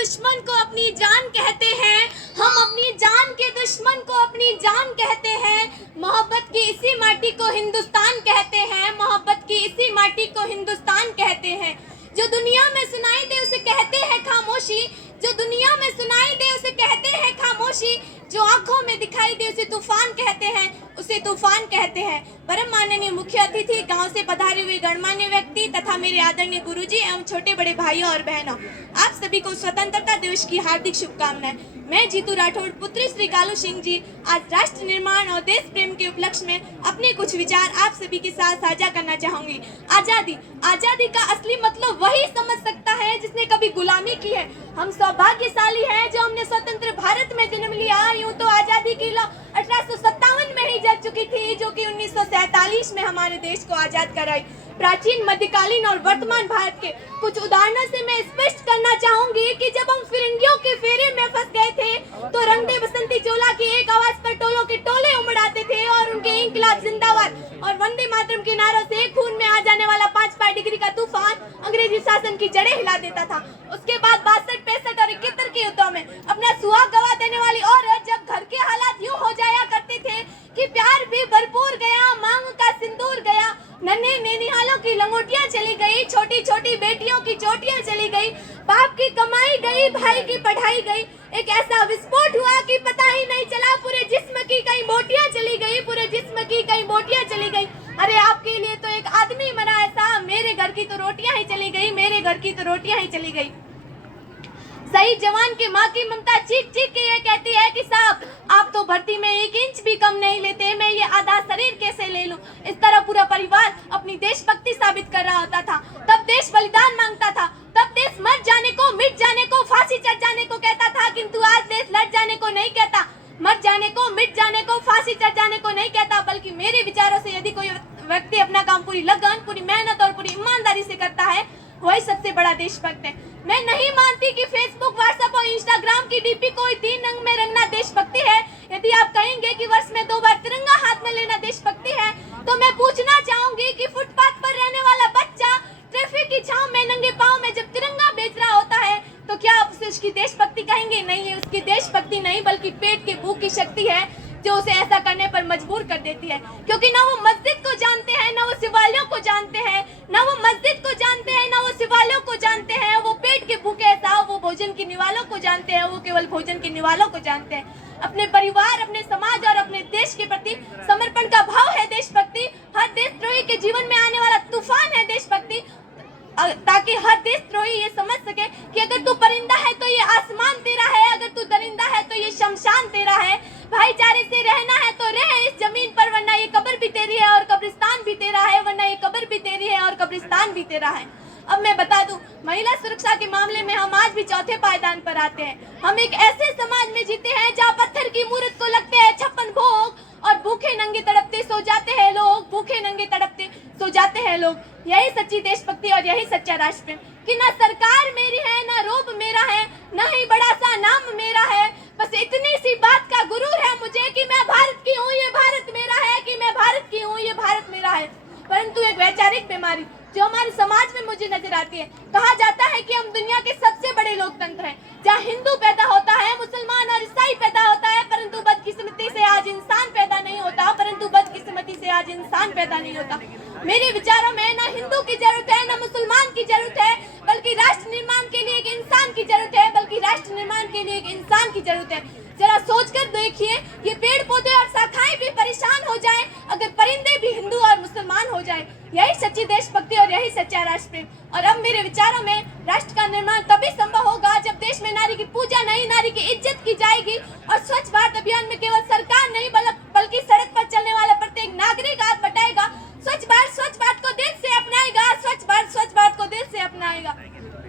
दुश्मन को अपनी जान कहते हैं, हम अपनी जान के दुश्मन को अपनी जान कहते हैं। मोहब्बत की इसी माटी को हिंदुस्तान कहते हैं, मोहब्बत की इसी माटी को हिंदुस्तान कहते हैं। जो दुनिया में सुनाई दे उसे कहते हैं खामोशी, जो दुनिया में सुनाई दे उसे कहते हैं खामोशी, जो आंखों में दिखाई दे उसे तूफान कहते हैं, उसे तूफान कहते हैं। परम माननीय मुख्य अतिथि, गांव से पधारे हुए गणमान्य व्यक्ति तथा मेरे आदरणीय गुरुजी एवं छोटे बड़े भाइयों और बहनों, आप सभी को स्वतंत्रता दिवस की हार्दिक शुभकामनाएं। मैं जीतू राठौड़ पुत्री श्री कालू सिंह जी आज राष्ट्र निर्माण और देश प्रेम के उपलक्ष्य में अपने कुछ विचार आप सभी के साथ साझा करना चाहूंगी। आजादी का असली मतलब वही समझ सकता है जिसने कभी गुलामी की है। हम सौभाग्यशाली हैं जो हमने स्वतंत्र भारत में जन्म लिया। यूं तो आजादी की लौ 1857 में ही जल चुकी थी, जो कि 1947 में हमारे देश को आजाद कराई। प्राचीन, मध्यकालीन और वर्तमान भारत के कुछ उदाहरणों से मैं स्पष्ट करना चाहूंगी कि जब हम फिरंगियों के फेरे में फंस गए थे तो रंग दे बसंती चोला की एक आवाज पर टोलों के टोले उमड़ आते थे और उनके इंकलाब जिंदाबाद और वंदे मातरम के नारों से खून में आ जाने वाला 5 डिग्री का तूफान अंग्रेजी शासन की जड़ें हिला देता था। उसके बाद 62, 65 और 71 के युद्धों में अपना सुहाग गवा देने वाली औरत जब घर के हालात यूं हो जाया करते थे कि प्यार भी भरपूर गया, मांग का सिंदूर गया, नन्हे नैनिहालों की लंगोटियां चली गई, छोटी छोटी बेटियों की चोटियां चली गई, बाप की कमाई गई, भाई की पढ़ाई गई, एक ऐसा विस्फोट हुआ कि पता ही नहीं चला, पूरे जिस्म की कई बोटियां चली गई, पूरे जिस्म की कई बोटियां चली गई। अरे आपके लिए तो एक आदमी मरा ऐसा, मेरे घर की तो रोटियां ही चली गई, मेरे घर की तो रोटियां ही चली गई। शहीद जवान की माँ की ममता चीख चीख के ये कहती है कि साहब आप तो भर्ती में 1 इंच भी कम नहीं लेते, मैं ये आधा शरीर कैसे ले लूं। इस तरह पूरा परिवार अपनी देशभक्ति साबित कर रहा होता था। तब देश बलिदान मांगता था, तब देश मर जाने को, मिट जाने को, फांसी चढ़ जाने को कहता था, किंतु आज देश लड़ जाने को नहीं कहता, मर जाने को, मिट जाने को, फांसी चढ़ जाने को नहीं कहता, बल्कि मेरे विचारों से यदि कोई व्यक्ति अपना काम पूरी लगन, पूरी मेहनत और पूरी ईमानदारी से करता है, वही सबसे बड़ा देशभक्त है। मैं नहीं मानती कि फेसबुक, व्हाट्सएप और इंस्टाग्राम की डीपी कोई 3 रंग में रंगना देशभक्ति है। यदि आप कहेंगे कि वर्ष में 2 बार तिरंगा हाथ में लेना देशभक्ति है, तो मैं पूछना चाहूंगी कि फुटपाथ पर रहने वाला बच्चा ट्रैफिक की छांव में नंगे पांव में जब तिरंगा बेच रहा होता है, तो क्या आप उसे उसकी देशभक्ति कहेंगे? नहीं, है उसकी देशभक्ति नहीं, बल्कि पेट के भूख की शक्ति है जो उसे ऐसा करने पर मजबूर कर देती है। क्योंकि ना वो मस्जिद को जानते हैं, ना वो शिवालयों को जानते हैं, ना वो मस्जिद को जानते हैं, ना वो शिवालयों को जानते हैं। वो पेट के भूखे ऐसा, वो भोजन के निवालों को जानते हैं, वो केवल भोजन के निवालों को जानते हैं। अपने परिवार, अपने समाज और अपने देश के प्रति समर्पण का भाव है देशभक्ति। हर देशद्रोही के जीवन में आने वाला तूफान है देशभक्ति, ताकि हर देशद्रोही ये समझ सके कि अगर तू परिंदा है तो ये आसमान तेरा है, अगर तू दरिंदा है तो ये शमशान तेरा है। भाईचारे से रहना है तो रह इस जमीन पर, वरना ये कब्र भी तेरी है और कब्रिस्तान भी तेरा है, वरना ये कब्र भी तेरी है और कब्रिस्तान भी तेरा है। अब मैं बता दूं, महिला सुरक्षा के मामले में हम आज भी चौथे पायदान पर आते हैं। हम एक ऐसे समाज में जीते हैं जहाँ पत्थर की मूर्त को लगते हैं 56 भोग और भूखे नंगे तड़पते सो जाते हैं लोग, भूखे नंगे तड़पते सो जाते हैं लोग। यही सच्ची देशभक्ति और यही सच्चा राष्ट्र प्रेम कि ना सरकार मेरी है, ना रोब मेरा है, ना ही बड़ा सा नाम मेरा है, बस इतनी सी बात का गुरूर है मुझे कि मैं भारत की हूँ, ये भारत मेरा है, कि मैं भारत की हूँ, ये भारत मेरा है। परंतु एक वैचारिक बीमारी जो हमारे समाज में मुझे नजर आती है, कहा जाता है कि हम दुनिया के सबसे बड़े लोकतंत्र हैं, जहाँ हिंदू पैदा होता है, मुसलमान और ईसाई पैदा होता है, परंतु बदकिस्मती से आज इंसान पैदा नहीं होता, परंतु बदकिस्मती से आज इंसान पैदा नहीं होता। मेरे विचारों में ना हिंदू की जरूरत है, ना मुसलमान की जरूरत है, बल्कि राष्ट्र निर्माण के लिए एक इंसान की जरूरत है, बल्कि राष्ट्र निर्माण के लिए एक इंसान की जरूरत है। जरा सोचकर देखिए, ये पेड़ पौधे और शाखाएं भी परेशान हो जाएं अगर परिंदे भी हिंदू और मुसलमान हो जाएं। यही सच्ची देशभक्ति और यही सच्चा राष्ट्र प्रेम। और अब मेरे विचारों में राष्ट्र का निर्माण तभी संभव होगा जब देश में नारी की पूजा नहीं, नारी की इज्जत की जाएगी और स्वच्छ भारत अभियान में केवल सरकार नहीं बल्कि सड़क पर चलने वाला प्रत्येक नागरिक हाथ बटाएगा, स्वच्छ भारत को दिल से अपनाएगा, स्वच्छ भारत को दिल से अपनाएगा।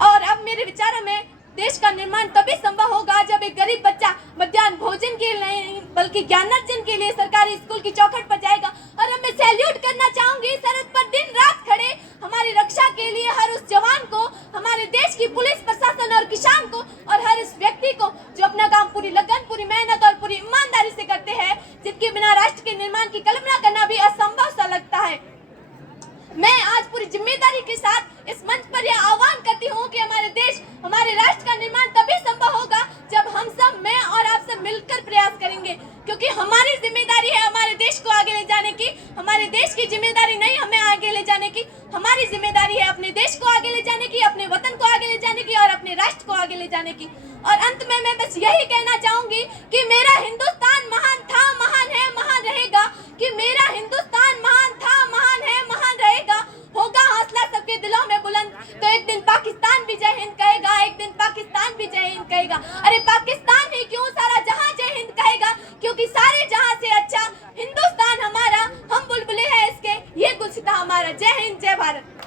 और अब मेरे विचारों में देश का निर्माण तभी संभव होगा जब एक गरीब बच्चा मध्याह्न भोजन के लिए नहीं बल्कि ज्ञानार्जन के लिए सरकारी स्कूल की चौखट पर जाएगा। और अब मैं सैल्यूट करना चाहूंगी सरहद पर दिन रात खड़े हमारी रक्षा के लिए हर उस जवान को, हमारे देश की पुलिस प्रशासन और किसान को, और हर उस व्यक्ति को जो अपना काम पूरी लगन, पूरी मेहनत और पूरी ईमानदारी से करते हैं, जिनके बिना राष्ट्र के निर्माण की कल्पना करना भी असंभव सा लगता है। मैं आज पूरी जिम्मेदारी के साथ इस मंच पर यह आह्वान करती हूँ कि हमारे देश, हमारे राष्ट्र का निर्माण तभी हमारी जिम्मेदारी है अपने देश को आगे ले जाने की, अपने वतन को आगे ले जाने की और अपने राष्ट्र को आगे ले जाने की। और अंत में मैं बस यही कहना चाहूंगी कि मेरा हिंदुस्तान महान था, महान है, महान रहेगा, कि मेरा हिंदुस्तान महान था, महान है, महान रहेगा। होगा हौसला सबके दिलों में बुलंद, तो एक दिन पाकिस्तान भी जय हिंद कहेगा, एक दिन पाकिस्तान भी जय हिंद कहेगा। अरे पाकिस्तान ही क्यों, सारा जहां जय हिंद कहेगा, क्योंकि सारे जहां से अच्छा हिंदुस्तान हमारा, हम बुलबुले हैं इसके, ये गुलसिता हमारा। जय हिंद, जय भारत।